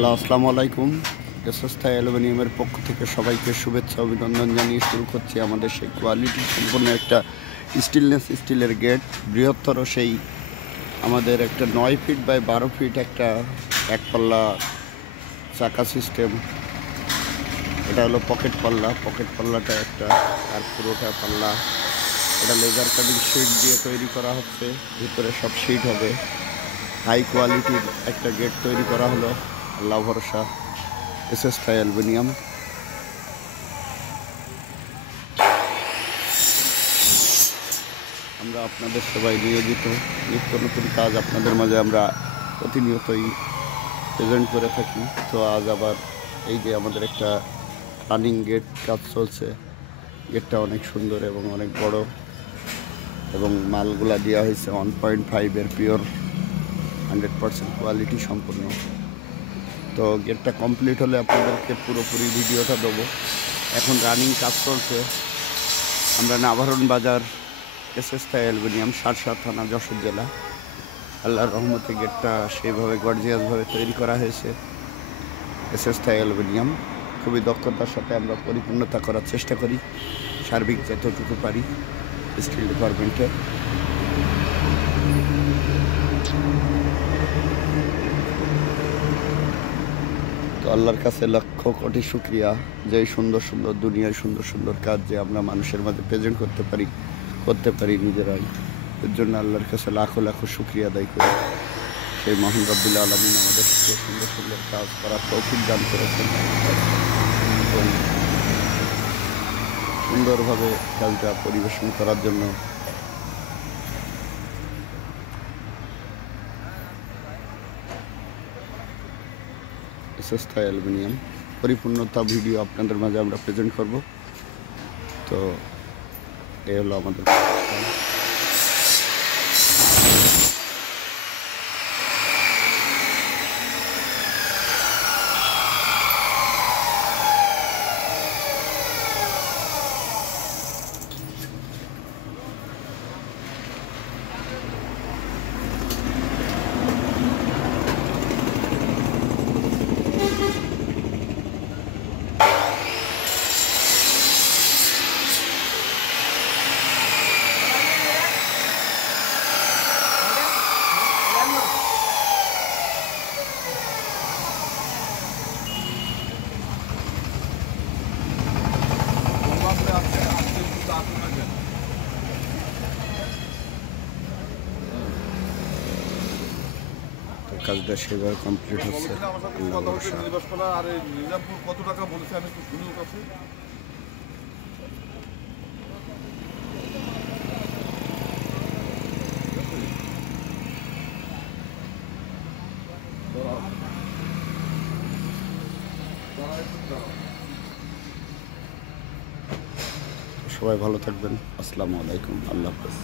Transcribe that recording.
Hello, আসসালামু আলাইকুম। এসএসথাই অ্যালুমিনিয়ামের পক্ষ থেকে সবাইকে শুভেচ্ছা অভিনন্দন জানিয়ে শুরু করছি আমাদের সেই কোয়ালিটি সম্পন্ন একটা স্টিলের গেট। বৃহত্তর সেই আমাদের একটা 9 ফিট বাই 12 ফিট একটা একপাল্লা চাকা সিস্টেম। এটা হলো পকেট পাল্লাটা একটা, আর পুরোটা পাল্লা। এটা লেজার কাটিং শিট দিয়ে তৈরি করা হচ্ছে, ভিতরে সব শিট হবে। হাই কোয়ালিটির একটা গেট তৈরি করা হলো, আল্লাহ ভরসা। এসএসথাই অ্যালুমিনিয়াম। আমরা আপনাদের সবাই নিয়োজিত, নিত্য নতুন কাজ আপনাদের মাঝে আমরা প্রতিনিয়তই প্রেজেন্ট করে থাকি। তো আজ আবার এই যে আমাদের একটা রানিং গেট কাজ চলছে। গেটটা অনেক সুন্দর এবং অনেক বড়, এবং মালগুলা দেওয়া হয়েছে 1.5-এর পিওর 100% কোয়ালিটি সম্পূর্ণ। তো গেটটা কমপ্লিট হলে আপনাদেরকে পুরোপুরি ভিডিওটা দেবো। এখন রানিং কাজ চলছে। আমরা নাভারণ বাজার, এসএসথাই অ্যালুমিনিয়াম, সারসা থানা, যশোর জেলা। আল্লাহর রহমতে গেটটা সেইভাবে গর্জিয়াসভাবে তৈরি করা হয়েছে। এসএসথাই অ্যালুমিনিয়াম খুবই দক্ষতার সাথে আমরা পরিপূর্ণতা করার চেষ্টা করি, সার্বিক যতটুকু পারি স্টিল ডিপার্টমেন্টে। তো আল্লাহর কাছে লক্ষ কোটি শুকরিয়া যে এই সুন্দর সুন্দর দুনিয়ায় সুন্দর সুন্দর কাজ যে আমরা মানুষের মাঝে প্রেজেন্ট করতে পারি নিজেরাই। এর জন্য আল্লাহর কাছে লাখো লাখো শুকরিয়া আদায় করি। সেই মহান রব্বুল আলামিন আমাদের সুন্দর সুন্দর কাজ করার তৌফিক দান করেছেন এবং সুন্দরভাবে কাজটা পরিবেশন করার জন্য। এসএসথাই অ্যালুমিনিয়াম পরিপূর্ণতা ভিডিও আপনাদের মাঝে আমরা প্রেজেন্ট করব। তো এই হলো আমাদের কাজটা সেভাবে কমপ্লিট হচ্ছে। কত টাকা বলেছে আমি একটু শুনি কাছে। সবাই ভালো থাকবেন। আসসালামু আলাইকুম, আল্লাহ হাফেজ।